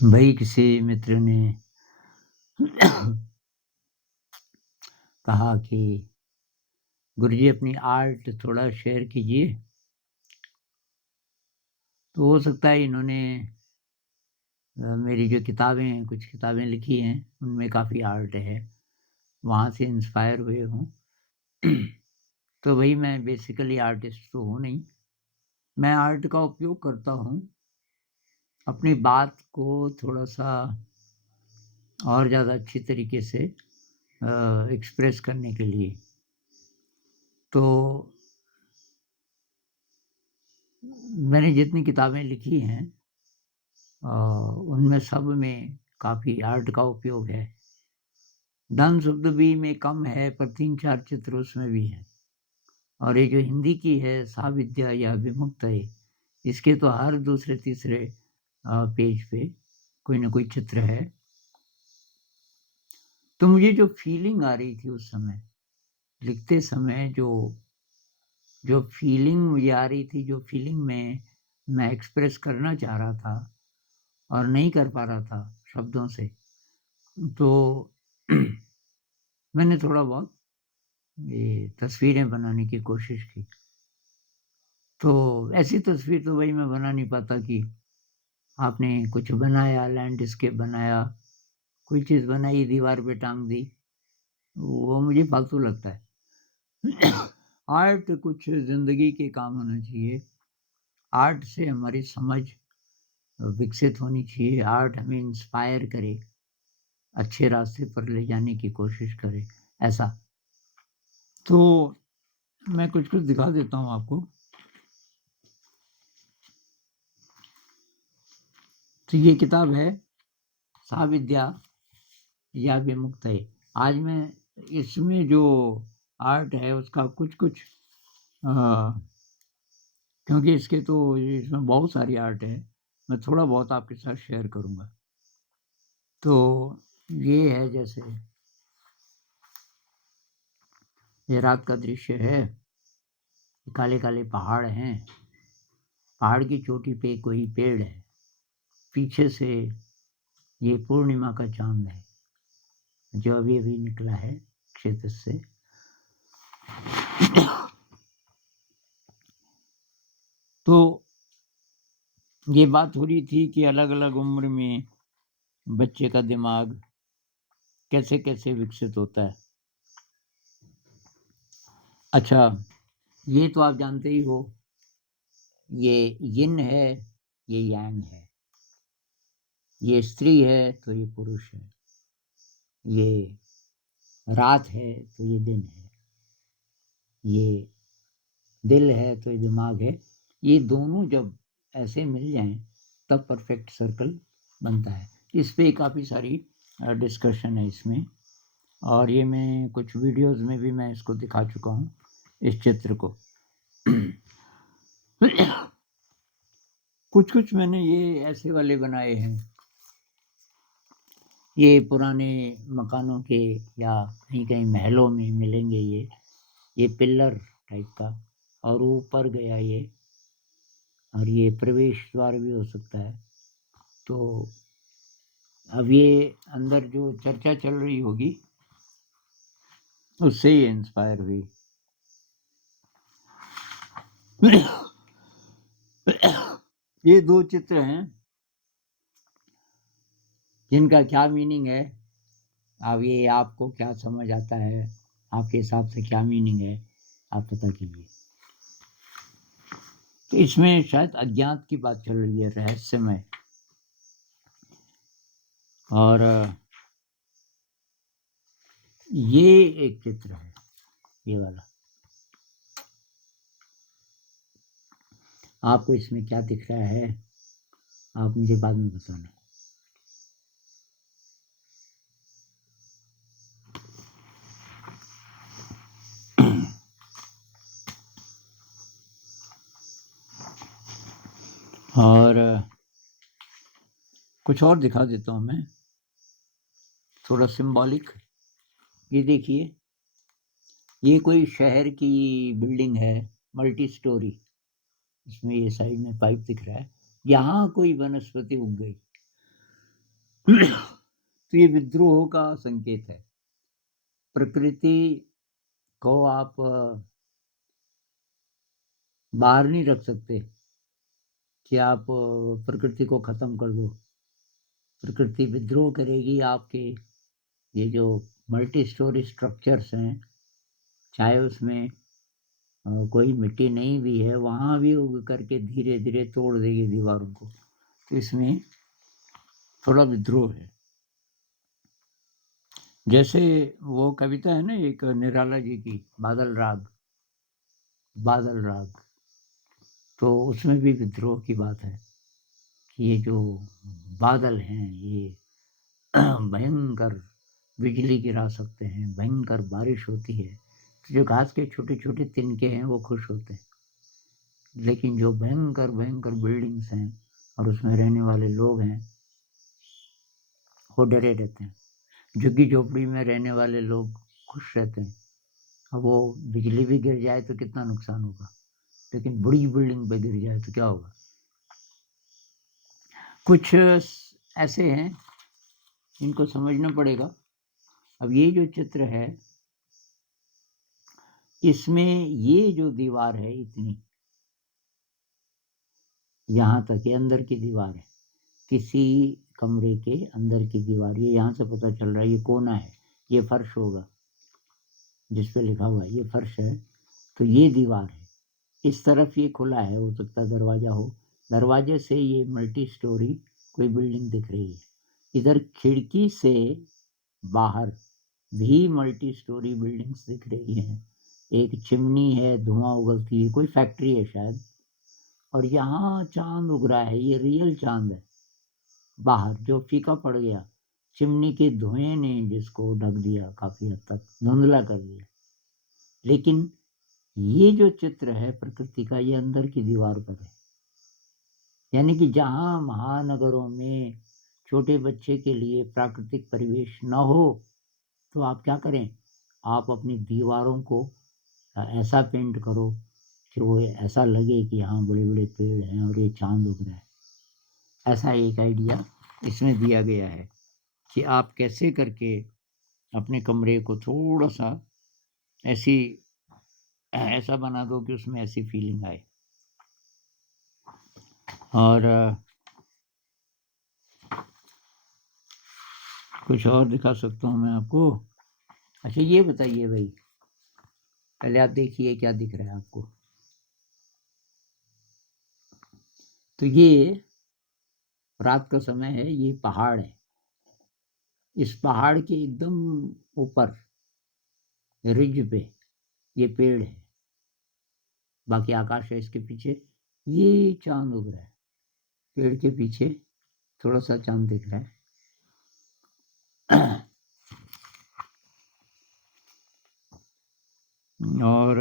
भाई किसी मित्र ने कहा कि गुरुजी अपनी आर्ट थोड़ा शेयर कीजिए। तो हो सकता है इन्होंने मेरी जो किताबें हैं, कुछ किताबें लिखी हैं, उनमें काफ़ी आर्ट है, वहाँ से इंस्पायर हुए हों। तो भई मैं बेसिकली आर्टिस्ट तो हूँ नहीं। मैं आर्ट का उपयोग करता हूँ, अपनी बात को थोड़ा-सा और ज़्यादा अच्छी तरीके से एक्सप्रेस करने के लिए। तो मैंने जितनी किताबें लिखी हैं उनमें सब में काफ़ी आर्ट का उपयोग है। दंत शब्द भी में कम है पर 3-4 चित्र उसमें भी हैं। और ये जो हिंदी की है साविद्या या विमुक्तये, इसके तो हर दूसरे-तीसरे पेज पे कोई न कोई चित्र है। तो मुझे जो फीलिंग आ रही थी उस समय, लिखते समय जो फीलिंग मुझे आ रही थी, जो फीलिंग मैं एक्सप्रेस करना चाह रहा था और नहीं कर पा रहा था शब्दों से, तो मैंने थोड़ा बहुत ये तस्वीरें बनाने की कोशिश की। तो ऐसी तस्वीर तो भई मैं बना नहीं पाता कि आपने कुछ बनाया, लैंडस्केप बनाया, कोई चीज़ बनाई, दीवार पे टाँग दी, वो मुझे फालतू लगता है। आर्ट कुछ ज़िंदगी के काम होना चाहिए। आर्ट से हमारी समझ विकसित होनी चाहिए। आर्ट हमें इंस्पायर करे, अच्छे रास्ते पर ले जाने की कोशिश करे, ऐसा। तो मैं कुछ-कुछ दिखा देता हूँ आपको। तो ये किताब है साविद्या या विमुक्तये। आज मैं इसमें जो आर्ट है उसका कुछ-कुछ क्योंकि इसमें बहुत सारी आर्ट है, मैं थोड़ा बहुत आपके साथ शेयर करूँगा। तो ये है जैसे ये रात का दृश्य है, काले-काले पहाड़ हैं, पहाड़ की चोटी पे कोई पेड़ है, पीछे से ये पूर्णिमा का चाँद है, जो अभी-अभी निकला है क्षेत्र से। तो ये बात हो रही थी कि अलग-अलग उम्र में बच्चे का दिमाग कैसे-कैसे विकसित होता है। अच्छा, ये तो आप जानते ही हो, ये यिन है, ये यांग है। ये स्त्री है, तो ये पुरुष है। ये रात है, तो ये दिन है। ये दिल है, तो ये दिमाग है। ये दोनों जब ऐसे मिल जाएँ, तब परफेक्ट सर्कल बनता है। इस पे काफ़ी सारी डिस्कशन है इसमें और ये मैं कुछ वीडियोज़ में भी मैं इसको दिखा चुका हूँ, इस चित्र को। कुछ-कुछ मैंने ये ऐसे वाले बनाए हैं। ये पुराने मकानों के या कहीं-कहीं महलों में मिलेंगे ये पिलर टाइप का और ऊपर गया ये और ये प्रवेश द्वार भी हो सकता है। तो अब ये अंदर जो चर्चा चल रही होगी, उससे ही इंस्पायर हुई। ये 2 चित्र हैं, जिनका क्या मीनिंग है, अब ये आपको क्या समझ आता है, आपके हिसाब से क्या मीनिंग है, आप पता कीजिए। तो इसमें शायद अज्ञात की बात चल रही है, रहस्यमय। और ये एक चित्र है, ये वाला। आपको इसमें क्या दिख रहा है, आप मुझे बाद में बताना। और कुछ और दिखा देता हूँ मैं, थोड़ा सिंबॉलिक। ये देखिए, ये कोई शहर की बिल्डिंग है, मल्टी स्टोरी। इसमें ये साइड में पाइप दिख रहा है। यहाँ कोई वनस्पति उग गई। तो ये विद्रोह का संकेत है। प्रकृति को आप बाहर नहीं रख सकते कि आप प्रकृति को खत्म कर दो। प्रकृति विद्रोह करेगी आपके ये जो मल्टी स्टोरी स्ट्रक्चर्स हैं, चाहे उसमें कोई मिट्टी नहीं भी है, वहाँ भी उग करके धीरे-धीरे तोड़ देगी दीवारों को। तो इसमें थोड़ा विद्रोह है। जैसे वो कविता है ना एक निराला जी की, बादल राग, बादल राग, तो उसमें भी विद्रोह की बात है कि ये जो बादल हैं ये भयंकर बिजली गिरा सकते हैं, भयंकर बारिश होती है। तो जो घास के छोटे-छोटे तिनके हैं वो खुश होते हैं, लेकिन जो भयंकर बिल्डिंग्स हैं और उसमें रहने वाले लोग हैं, वो डरे रहते हैं। झुग्गी-झोपड़ी में रहने वाले लोग खुश रहते हैं। अब वो बिजली भी गिर जाए तो कितना नुकसान होगा, लेकिन बड़ी बिल्डिंग पे गिर जाए तो क्या होगा? कुछ ऐसे हैं, इनको समझना पड़ेगा। अब ये जो चित्र है, इसमें ये जो दीवार है इतनी, यहाँ तक ये अंदर की दीवार है। किसी कमरे के अंदर की दीवार, ये यहाँ से पता चल रहा है, ये कोना है, ये फर्श होगा, जिस पे लिखा हुआ है, ये फर्श है, तो ये दीवार है। इस तरफ ये खुला है, हो सकता है दरवाजा हो, दरवाजे से ये मल्टी स्टोरी कोई बिल्डिंग दिख रही है। इधर खिड़की से बाहर भी मल्टी स्टोरी बिल्डिंग्स दिख रही हैं। एक चिमनी है, धुआं उगलती है, कोई फैक्ट्री है शायद। और यहाँ चांद उग रहा है, ये रियल चांद है बाहर, जो फीका पड़ गया चिमनी के धुएं ने, जिसको ढक दिया, काफी हद तक धुंधला कर दिया। लेकिन ये जो चित्र है प्रकृति का, ये अंदर की दीवार पर है। यानी कि जहाँ महानगरों में छोटे बच्चे के लिए प्राकृतिक परिवेश न हो, तो आप क्या करें, आप अपनी दीवारों को ऐसा पेंट करो कि वो ऐसा लगे कि यहाँ बड़े बड़े पेड़ हैं और ये चांद उग रहा है। ऐसा एक आइडिया इसमें दिया गया है कि आप कैसे करके अपने कमरे को थोड़ा सा ऐसा बना दो कि उसमें ऐसी फीलिंग आए। और कुछ और दिखा सकता हूँ मैं आपको। अच्छा ये बताइए भाई, पहले आप देखिए क्या दिख रहा है आपको। तो ये रात का समय है, ये पहाड़ है, इस पहाड़ के एकदम ऊपर रिज पे ये पेड़ है, बाकी आकाश है इसके पीछे, ये चांद उग रहा है, पेड़ के पीछे थोड़ा सा चांद दिख रहा है। और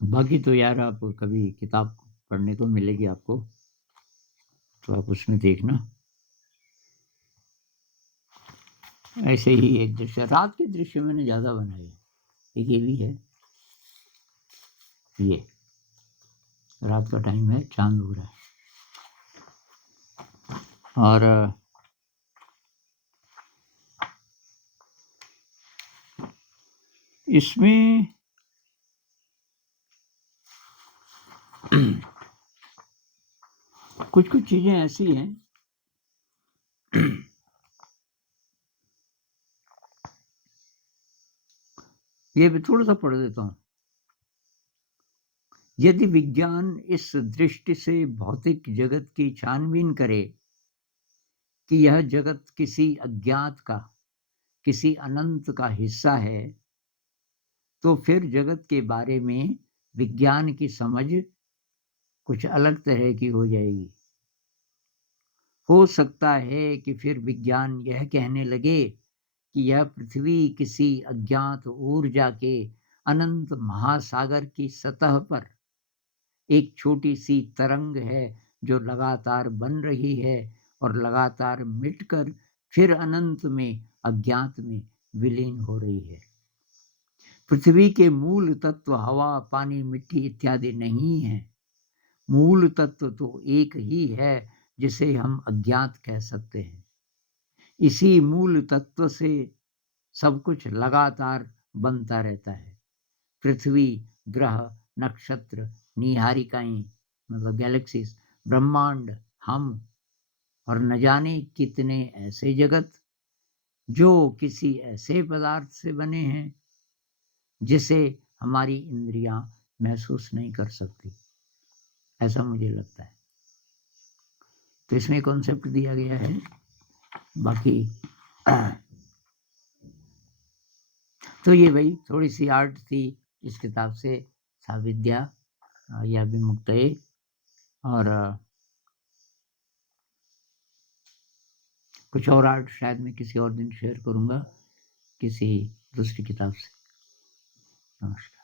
बाकी तो यार आप कभी किताब पढ़ने को मिलेगी आपको, तो आप उसमें देखना। ऐसे ही एक दृश्य, रात के दृश्य मैंने ज़्यादा बनाए। एक ये भी है, ये रात का टाइम है, चांद उग रहा है। और इसमें कुछ कुछ चीजें ऐसी हैं ये भी थोड़ा सा पढ़ देता हूँ। यदि विज्ञान इस दृष्टि से भौतिक जगत की छानबीन करे कि यह जगत किसी अज्ञात का, किसी अनंत का हिस्सा है, तो फिर जगत के बारे में विज्ञान की समझ कुछ अलग तरह की हो जाएगी। हो सकता है कि फिर विज्ञान यह कहने लगे कि यह पृथ्वी किसी अज्ञात ऊर्जा के अनंत महासागर की सतह पर एक छोटी सी तरंग है, जो लगातार बन रही है और लगातार मिटकर फिर अनंत में, अज्ञात में विलीन हो रही है। पृथ्वी के मूल तत्व हवा, पानी, मिट्टी इत्यादि नहीं है। मूल तत्व तो एक ही है, जिसे हम अज्ञात कह सकते हैं। इसी मूल तत्व से सब कुछ लगातार बनता रहता है। पृथ्वी, ग्रह, नक्षत्र, निहारिकाएँ मतलब गैलेक्सीज़, ब्रह्मांड, हम और न जाने कितने ऐसे जगत जो किसी ऐसे पदार्थ से बने हैं जिसे हमारी इंद्रियाँ महसूस नहीं कर सकती, ऐसा मुझे लगता है। तो इसमें कॉन्सेप्ट दिया गया है। बाकी तो ये भाई थोड़ी-सी आर्ट थी इस किताब से, साविद्या या विमुक्तये। और कुछ और आर्ट शायद मैं किसी और दिन शेयर करूँगा, किसी दूसरी किताब से। नमस्कार।